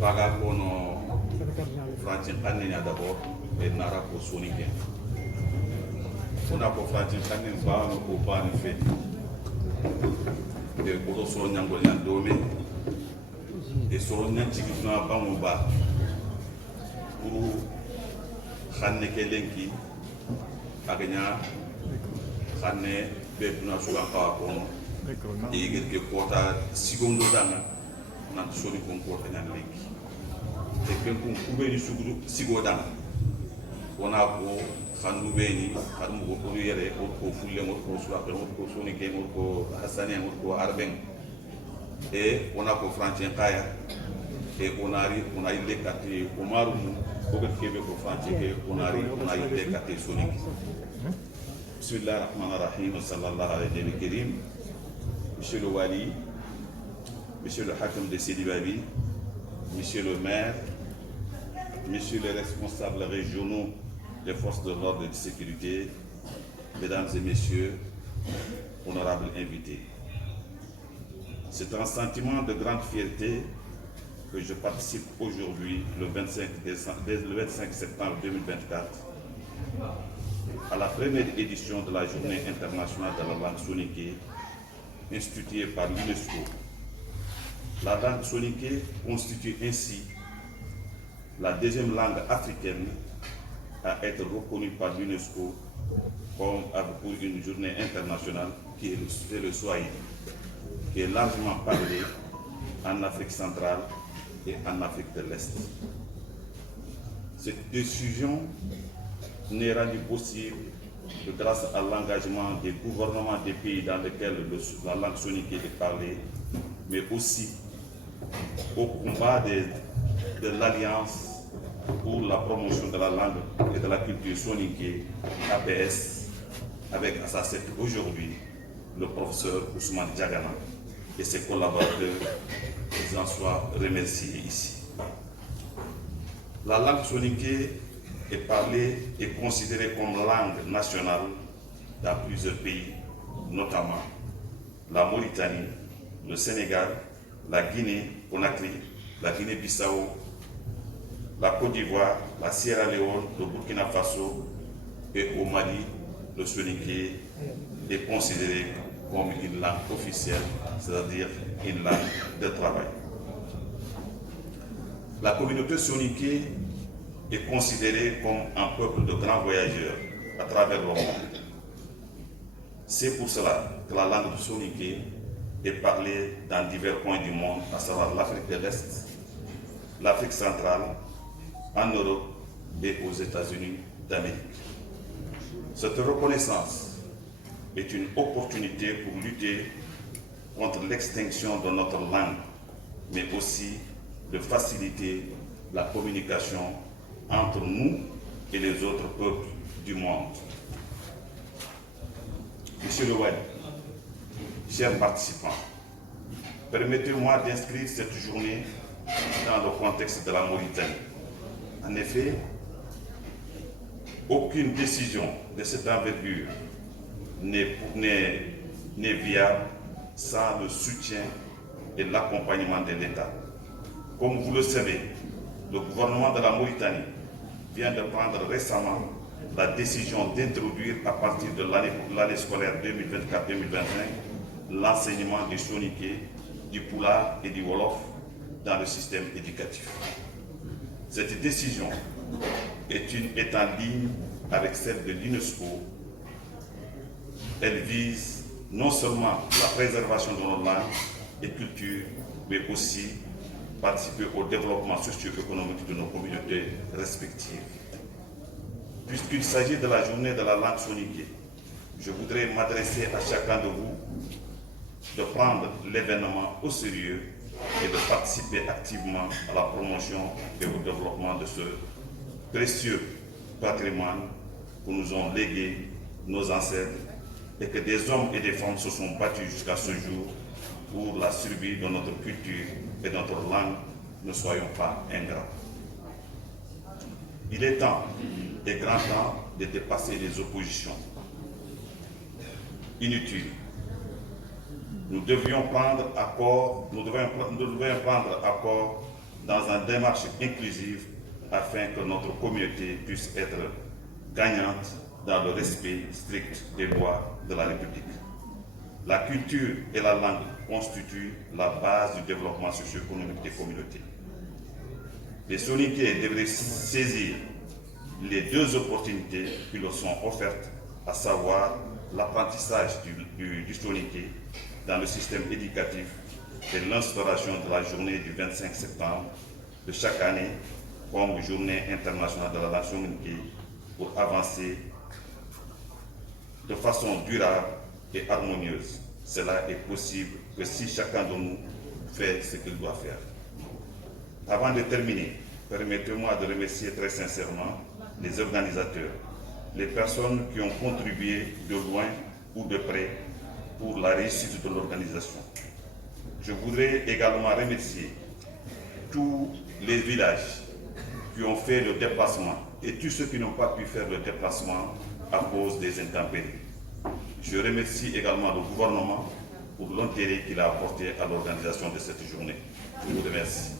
Paga kono Francine Kanina d'abord et Nara pour Sonique. On a pour Francine Kanina va nous couper en fait. Et pour son Nangolian Domé et son Nantikina Bamouba pour Hanekelenki, Agna, Hane, Bebna Sulaka Kono, et quelques quotas secondes d'Anna. On a toujours des concours en Amérique. Et quand on pouvait du Sigodan, on a beau, Khandou Beni, Khandou Kouriere, au Foulé, au Soulape, au Soniké, au Hassanien, au Arben. Et on a pour Francien Kaya, et on a eu les quartiers, au Marou, au Québec, au Francien, on a eu les quartiers Soniques. Bismillah ar-Rahman ar-Rahim, sallallahu alayhi wa sallam. Monsieur le Wali, Monsieur le Hakim de Sidi Babi, Monsieur le maire, Messieurs les responsables régionaux des forces de l'ordre et de sécurité, Mesdames et Messieurs, honorables invités. C'est un sentiment de grande fierté que je participe aujourd'hui, le 25 septembre 2024, à la première édition de la Journée internationale de la langue soniké, instituée par l'UNESCO. La langue soniké constitue ainsi la deuxième langue africaine à être reconnue par l'UNESCO comme pour une journée internationale qui est le Swahili, qui est largement parlé en Afrique centrale et en Afrique de l'Est. Cette décision n'est rendue possible que grâce à l'engagement des gouvernements des pays dans lesquels la langue soniké est parlée, mais aussi au combat de l'Alliance pour la promotion de la langue et de la culture soniké, APS, avec à sa tête aujourd'hui le professeur Ousmane Diagana et ses collaborateurs, qu'ils en soient remerciés ici. La langue soniké est parlée et considérée comme langue nationale dans plusieurs pays, notamment la Mauritanie, le Sénégal, la Guinée-Conakry, la Guinée-Bissau, la Côte d'Ivoire, la Sierra Leone, le Burkina Faso et au Mali, le soniké est considéré comme une langue officielle, c'est-à-dire une langue de travail. La communauté soniké est considérée comme un peuple de grands voyageurs à travers le monde. C'est pour cela que la langue soniké est parlée dans divers coins du monde, à savoir l'Afrique de l'Est, l'Afrique centrale, en Europe et aux États-Unis d'Amérique. Cette reconnaissance est une opportunité pour lutter contre l'extinction de notre langue, mais aussi de faciliter la communication entre nous et les autres peuples du monde. Monsieur le Wali, chers participants, permettez-moi d'inscrire cette journée dans le contexte de la Mauritanie. En effet, aucune décision de cette envergure n'est viable sans le soutien et l'accompagnement de l'État. Comme vous le savez, le gouvernement de la Mauritanie vient de prendre récemment la décision d'introduire à partir de l'année scolaire 2024-2025 l'enseignement du soniké, du pulaar et du wolof dans le système éducatif. Cette décision est en ligne avec celle de l'UNESCO. Elle vise non seulement la préservation de nos langues et cultures, mais aussi participer au développement socio-économique de nos communautés respectives. Puisqu'il s'agit de la journée de la langue soniké, je voudrais m'adresser à chacun de vous de prendre l'événement au sérieux et de participer activement à la promotion et au développement de ce précieux patrimoine que nous ont légué nos ancêtres et que des hommes et des femmes se sont battus jusqu'à ce jour pour la survie de notre culture et de notre langue. Ne soyons pas ingrats. Il est temps et grand temps de dépasser les oppositions inutiles. Nous devions prendre à corps dans une démarche inclusive afin que notre communauté puisse être gagnante dans le respect strict des lois de la République. La culture et la langue constituent la base du développement socio-économique des communautés. Les Soninké devraient saisir les deux opportunités qui leur sont offertes, à savoir l'apprentissage du Soninké dans le système éducatif et l'instauration de la journée du 25 septembre de chaque année comme journée internationale de la langue Soninké pour avancer de façon durable et harmonieuse. Cela est possible que si chacun de nous fait ce qu'il doit faire. Avant de terminer, permettez-moi de remercier très sincèrement les organisateurs, les personnes qui ont contribué de loin ou de près pour la réussite de l'organisation. Je voudrais également remercier tous les villages qui ont fait le déplacement et tous ceux qui n'ont pas pu faire le déplacement à cause des intempéries. Je remercie également le gouvernement pour l'intérêt qu'il a apporté à l'organisation de cette journée. Je vous remercie.